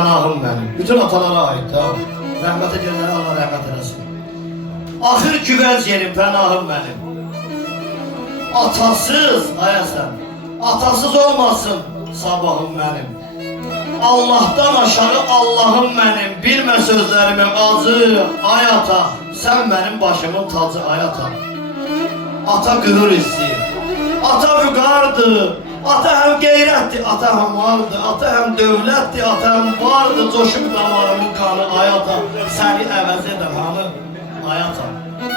Anahım benim. Bütün atalara ait ha. Rəhmət edənlərə Allah rəhmət eləsin. Axır güvəz yerim pənahım benim. Atasız ayasan, atasız olmasın sabahım benim. Allah'tan aşağı Allah'ım benim. Bilmə sözlərimi acı ay ata. Sen benim başımın tacı ay ata. Ata qürur hissi. Ata vüqardır. Ata hem qeyrətdir, ata hem vardır, ata hem dövlətdir, ata hem vardır. Coşub damarımın qanı ay ata. Səni əvəz edən hanı ay ata.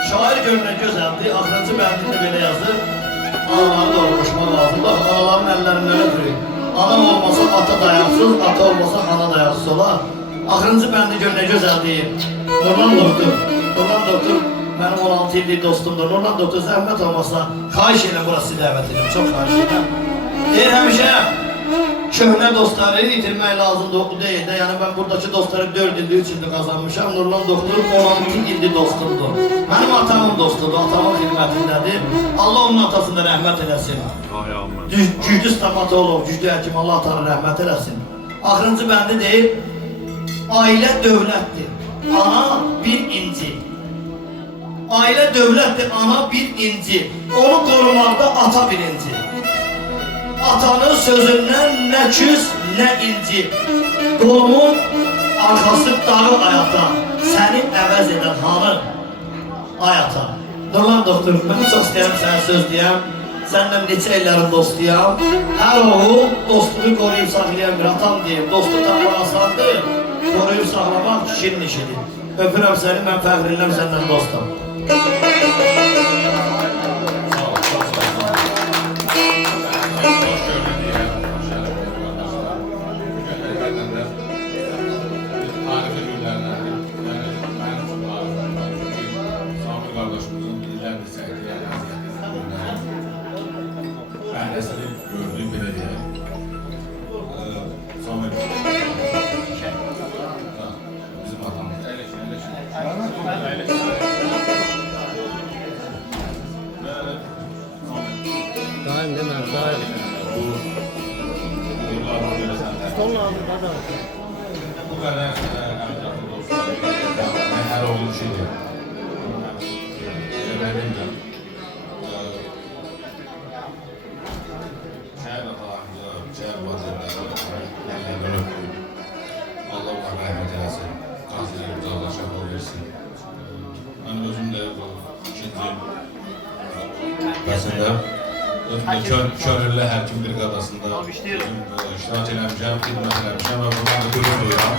Şair gönlünə gözəldir, axırıncı bəndində belə yazır. Anaları doğru koşmaq lazımdır. Anaların əllərində ötürük. Ana olmasa ata dayansız, ata olmasa ana dayansız olar. Axırıncı bəndi gönlünə gözəldir. Nurlan doktor, benim 16 illik dostumdur. Nurlan doktor zəhmət olmasa xahiş edirəm, burası dəvət edirəm, çox xahiş edirəm. Deyir həmişə köhnə dostları itirmək lazımdır deyil də. Yəni ben buradaki dostları 4 ildir, 3 ildir kazanmışam. Nurlan doktor 16 ildir dostumdur. Benim atamın dostudur, atamın xidmətindədir. Allah onun atasında rəhmət eləsin. Güclü stomatolog, güclü həkim, Allah atanı rəhmət eləsin. Axırıncı bəndi deyir, ailə dövlətdir, ana bir inci. Ailə dövlətdir, ana bir inci. Onu qorumaqda ata birinci. Atanın sözündən nə küs, nə inci. Qolumun arxası dağı ayata. Səni əvəz edən hanı ayata. Nurlan doktor, mən çox istəyirəm sənə söz deyəm. Səndən neçə illərin dostuyam. Hər oğul dostluğu qoruyub saxlayan bir atam deyim. Dostu tapmaq asandır, qoruyub saxlamaq kişinin işidir. Öpürəm səni, mən fəxrinləm səndən dostum. Gördüğüm belediye. Sonra bizim atamız. Daim değil mi? Daim. Bu kadar her oğlum şeydi. Benim de. Allah ona rahmet eylesin. Gazilerimize Allah şafa versin. Ben özüm de bu ikinci basında Körürlü Həkim Briqadasında iştirak eləmişəm, xidmət eləmişəm və bundan da qürur duyuram.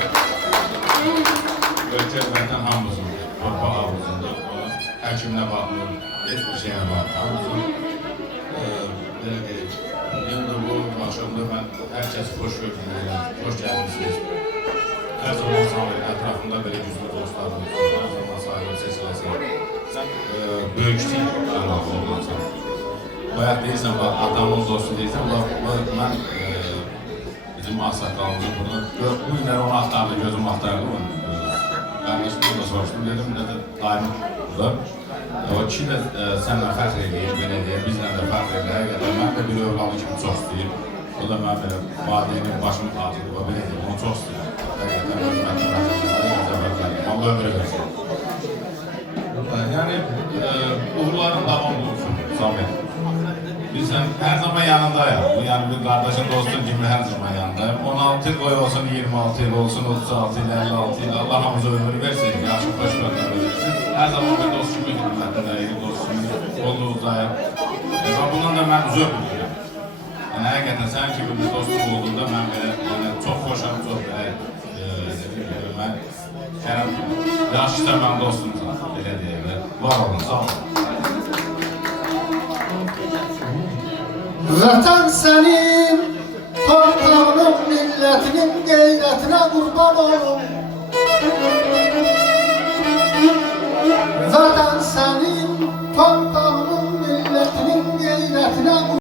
Ölkə vətən hamımızındır, torpaq hamımızındır. Həkimlə baxmır, heç bir şeylə baxmır, hamımızın. Belə deyək, yəni bu axşamda mən hər kəsi xoş gördüm, xoş gəlmişsiniz. Hər zaman sağlayın, ətrafında belə güclü dostlarım, hər zaman sahibim seçiləsin. Böyük kiçik Allah olmasın. Bayaq deyirsən, atamın dostu deyirsən, mən bizim ağsaqqalımızı burada, bu günləri onu axtardı, gözüm axtardı. Qardaşım burada soruşdum, dedim, daim burada. O kişi də sənlə fəxr edir, belə deyir, bizlə də fəxr edir. Həqiqətən mən də bir övladı kimi çox istəyir. O da mən belə vadiyinin başımın tacıdır, o belə deyir, onu çox istəyir. Həqiqətən Allah ömrü versin. Yəni, uğurların davamlı olsun, Samet. Bilsən, hər zaman yanındayım. Yəni, bir qardaşın, dostun kimi hər zaman yanındayım. 16 il qoy olsun, 26 il olsun, 36 il, 56 il. Allah hamıza ömrü versin, yaxşı xoşbəxtlər versin. Hər zaman bir dost kimi xidmətindəyim, dost kimi olduğuzdayım. Və bundan da mən zövq duyuram. Yəni, həqiqətən, sən kimi bir dostum olduğunda mən belə, çox xoşam, çox belə, mən Kerem, yaşlısa mən dostumsan, belə deyirlər. Var olun, sağ olun. Vətən sənin, torpağının, millətinin qeyrətinə qurban olun. Vətən sənin,